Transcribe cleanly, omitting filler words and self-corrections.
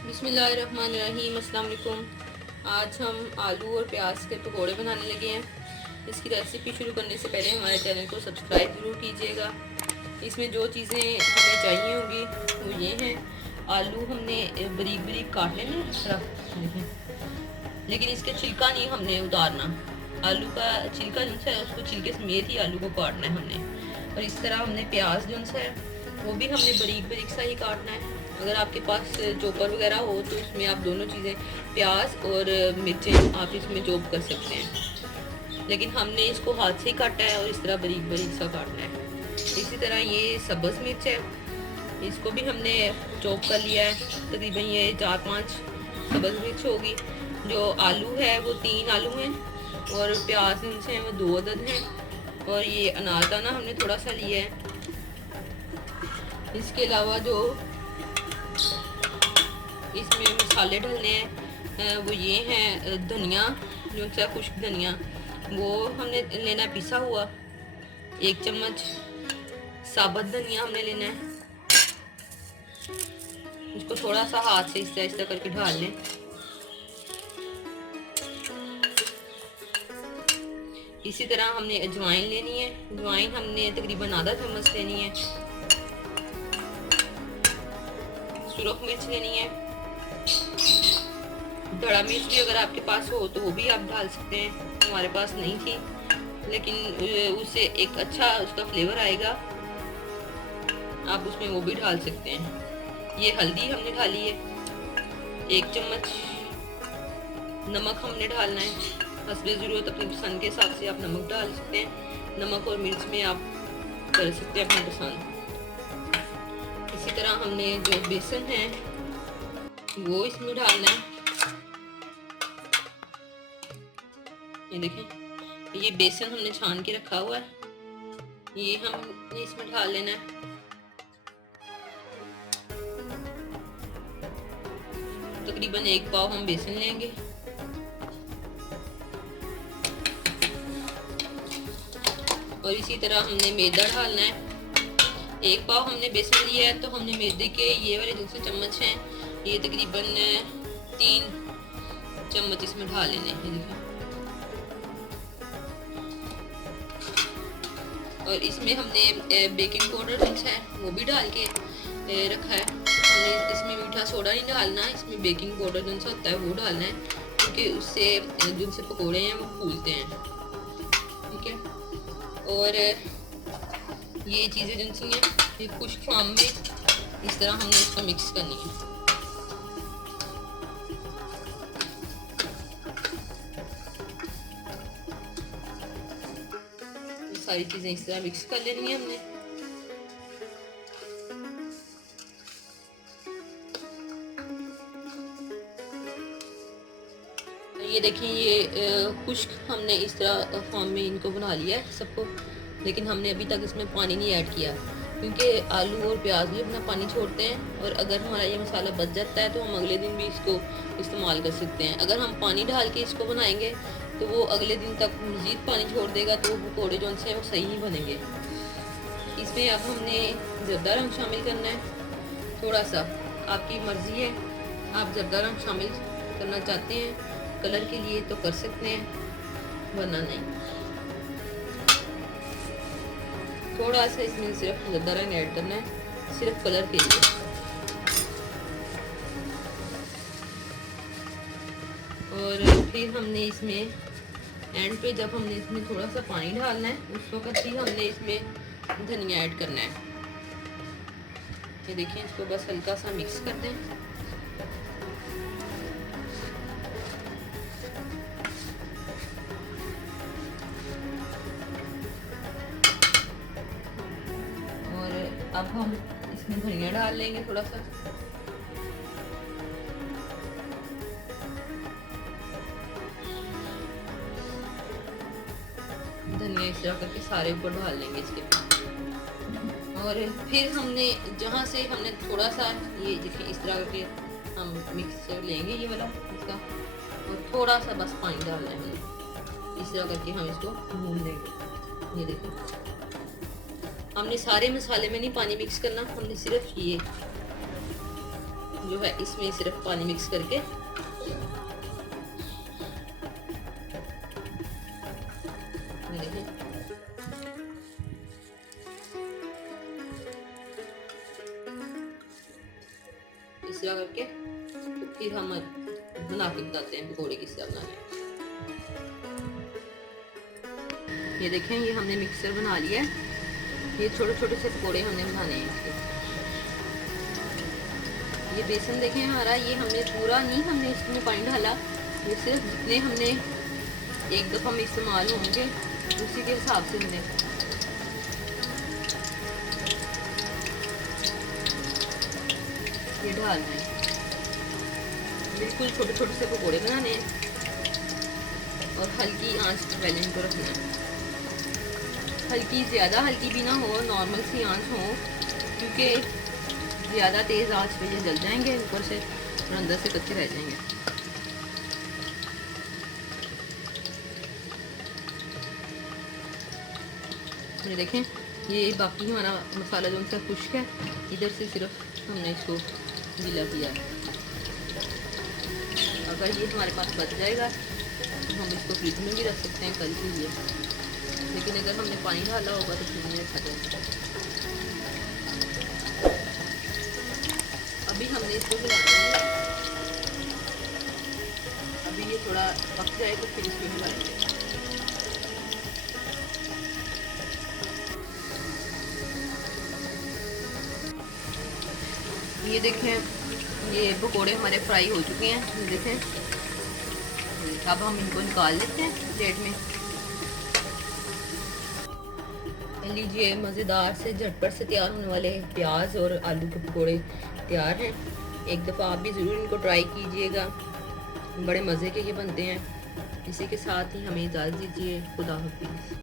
बिस्मिल्लाहिर्रहमानिर्रहीम, अस्सलाम वालेकुम। आज हम आलू और प्याज के पकोड़े बनाने लगे हैं। इसकी रेसिपी शुरू करने से पहले हमारे चैनल को सब्सक्राइब ज़रूर कीजिएगा। इसमें जो चीज़ें हमें चाहिए होंगी वो ये हैं। आलू हमने बारीक बारीक काट लेना इस तरह देखें, लेकिन इसका छिलका नहीं हमने उतारना। आलू का छिलका जो है उसको छिलके समेत ही आलू को काटना है हमने। और इस तरह हमने प्याज जो है वो भी हमने बारीक बारीक सा ही काटना है। अगर आपके पास चॉपर वगैरह हो तो इसमें आप दोनों चीज़ें, प्याज और मिर्चें आप इसमें चॉप कर सकते हैं, लेकिन हमने इसको हाथ से ही काटा है और इस तरह बारीक बारीक सा काटना है। इसी तरह ये सब्ज़ मिर्च है, इसको भी हमने चॉप कर लिया है। तकरीबन ये 4-5 सब्ज़ मिर्च होगी। जो आलू है वो 3 आलू हैं और प्याज जिनसे हैं वो 2 अदद हैं। और ये अनारदाना हमने थोड़ा सा लिया है। इसके अलावा जो इसमें मसाले डालने हैं वो ये हैं। धनिया जो सा खुश्क धनिया वो हमने लेना है पिसा हुआ 1 चम्मच। साबुत धनिया हमने लेना है, इसको थोड़ा सा हाथ से इस तरह करके ढाल लें। इसी तरह हमने अजवाइन लेनी है। अजवाइन हमने तकरीबन आधा चम्मच लेनी है। सुरख मिर्च लेनी है। धड़ा मिर्च भी अगर आपके पास हो तो वो भी आप डाल सकते हैं, हमारे पास नहीं थी, लेकिन उससे एक अच्छा उसका फ्लेवर आएगा, आप उसमें वो भी डाल सकते हैं। ये हल्दी हमने डाली है 1 चम्मच। नमक हमने डालना है हस्बे ज़रूरत, अपनी पसंद के हिसाब से आप नमक डाल सकते हैं। नमक और मिर्च में आप कर सकते हैं अपनी पसंद। इसी तरह हमने जो बेसन है वो इसमें डालना है। ये देखें, ये बेसन हमने छान के रखा हुआ है, ये हमने इसमें डाल लेना है। तकरीबन 1 पाव हम बेसन लेंगे। और इसी तरह हमने मैदा डालना है। 1 पाव हमने बेसन लिया है तो हमने मैदे के ये वाले जो से चम्मच हैं ये तकरीबन 3 चम्मच इसमें डाल लेने हैं। देखिए, और इसमें हमने बेकिंग पाउडर जो है वो भी डाल के रखा है। हमने इसमें मीठा सोडा नहीं डालना, इसमें बेकिंग पाउडर जो सा होता है वो डालना है, क्योंकि उससे जो से पकौड़े हैं वो फूलते हैं। ठीक है, और ये चीज़ें जो सी हैं ये खुश्क फार्म में इस तरह हमने इसको मिक्स करनी है। सारी चीज़ें इस तरह मिक्स कर लेनी है हमने। ये देखिए, ये खुश्क हमने इस तरह फॉर्म में इनको बना लिया है सबको, लेकिन हमने अभी तक इसमें पानी नहीं ऐड किया, क्योंकि आलू और प्याज भी अपना पानी छोड़ते हैं। और अगर हमारा ये मसाला बच जाता है तो हम अगले दिन भी इसको इस्तेमाल कर सकते हैं। अगर हम पानी डाल के इसको बनाएंगे तो वो अगले दिन तक मज़ीद पानी छोड़ देगा, तो पकौड़े जो हैं वो सही नहीं बनेंगे। इसमें अब हमने ज़र्दा रंग शामिल करना है। थोड़ा सा आपकी मर्ज़ी है, आप ज़र्दा रंग शामिल करना चाहते हैं कलर के लिए तो कर सकते हैं, वरना नहीं। थोड़ा सा इसमें सिर्फ ज़र्दा रंग ऐड करना है, सिर्फ कलर के लिए। और फिर हमने इसमें एंड पे जब हमने इसमें थोड़ा सा पानी डालना है उस वक्त ही हमने इसमें धनिया ऐड करना है। ये देखिए, इसको बस हल्का सा मिक्स कर दें। और अब हम इसमें धनिया डाल लेंगे थोड़ा सा। धनिया इस तरह करके सारे ऊपर डाल लेंगे इसके। और फिर हमने जहाँ से हमने थोड़ा सा ये देखिए इस तरह करके हम मिक्सचर लेंगे ये वाला इसका, और थोड़ा सा बस पानी डालना है हमने। इस तरह करके हम इसको भून लेंगे। ये देखिए, हमने सारे मसाले में नहीं पानी मिक्स करना, हमने सिर्फ ये जो है इसमें सिर्फ पानी मिक्स करके देखें इस तरह करके फिर हम बना के बताते हैं पकौड़े किस तरह बनाने हैं। ये देखें ये हमने मिक्सर बना लिया है। ये छोटे छोटे से पकौड़े हमने बनाने हैं इसके। ये बेसन देखें हमारा, ये हमने पूरा नहीं हमने इसमें पानी डाला, ये सिर्फ जितने हमने एक दफ़ा में इस्तेमाल होंगे उसी के हिसाब से हमने ये डालना है। बिल्कुल छोटे छोटे से पकौड़े बनाने हैं और हल्की आंच पर पहले इनको रखना है। हल्की, ज़्यादा हल्की भी ना हो, नॉर्मल सी आंच हो, क्योंकि ज़्यादा तेज़ आंच पे ये जल जाएंगे ऊपर से और अंदर से कच्चे रह जाएंगे। ये देखें ये बाकी हमारा मसाला जो सा खुश्क है, इधर से सिर्फ हमने इसको गीला किया। अगर ये हमारे पास बच जाएगा तो हम इसको फ्रिज में भी रख सकते हैं कल के लिए, लेकिन अगर हमने पानी डाला होगा तो फ्रिज में रखा जाएगा। अभी हमने इसको हिलाना है, अभी ये थोड़ा पक जाए तो फिर इसको हिलाएंगे। ये देखें ये पकोड़े हमारे फ्राई हो चुके हैं। ये देखें अब हम इनको निकाल लेते हैं प्लेट में। लीजिए मज़ेदार से झटपट से तैयार होने वाले प्याज और आलू के पकोड़े तैयार हैं। एक दफ़ा आप भी ज़रूर इनको ट्राई कीजिएगा, बड़े मज़े के ये बनते हैं। इसी के साथ ही हमें इजाज़त दीजिए। खुदा हाफिज़।